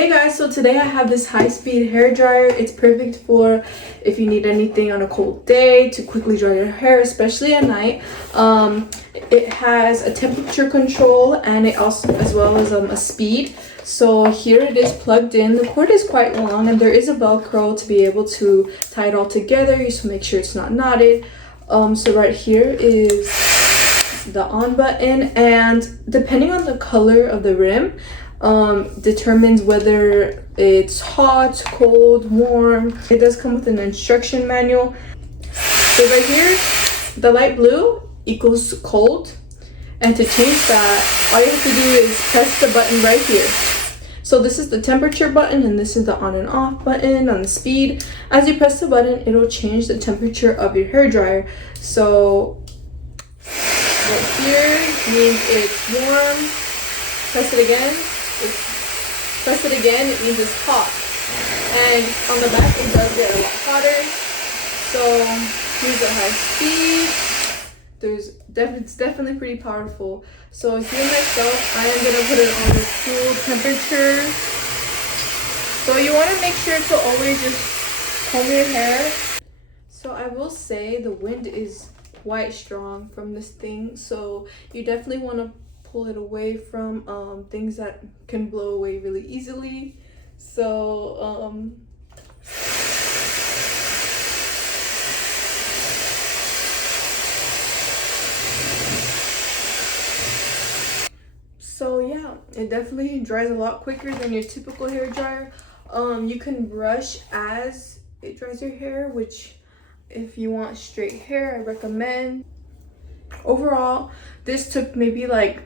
Hey guys, so today I have this high-speed hair dryer. It's perfect for if you need anything on a cold day to quickly dry your hair, especially at night. It has a temperature control and it also as well as a speed. So here it is plugged in. The cord is quite long and there is a Velcro to be able to tie it all together. You just make sure it's not knotted. So right here is the on button, and depending on the color of the rim determines whether it's hot, cold, warm. It does come with an instruction manual. So right here, the light blue equals cold, and to change that, all you have to do is press the button right here. So this is the temperature button and this is the on and off button on the speed. As you press the button, it'll change the temperature of your hair dryer. So right here means it's warm. Press it again. Press it again, it means it's hot. And on the back, it does get a lot hotter. So here's a high speed. It's definitely pretty powerful. So here myself, I am gonna put it on the cool temperature. So you want to make sure to always just comb your hair. So I will say the wind is quite strong from this thing, so you definitely want to pull it away from things that can blow away really easily. So yeah, it definitely dries a lot quicker than your typical hair dryer. You can brush as it dries your hair, which if you want straight hair, I recommend. Overall, this took maybe like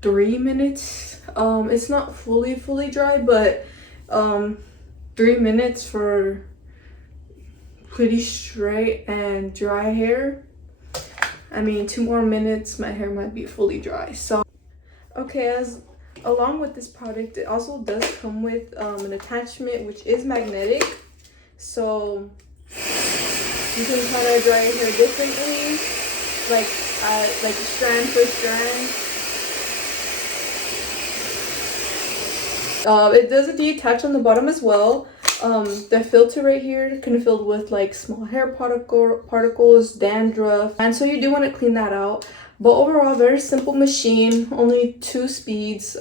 3 minutes. It's not fully dry, but 3 minutes for pretty straight and dry hair. I mean, 2 more minutes, my hair might be fully dry. So okay, along with this product, it also does come with an attachment which is magnetic, so you can kind of dry your hair differently, like strand for strand. It does detach on the bottom as well. The filter right here can be filled with like small hair particles, dandruff, and so you do want to clean that out. But overall, very simple machine, only 2 speeds,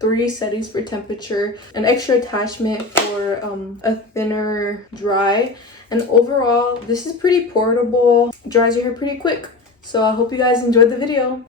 3 settings for temperature, an extra attachment for a thinner dry, and overall this is pretty portable, dries your hair pretty quick. So I hope you guys enjoyed the video.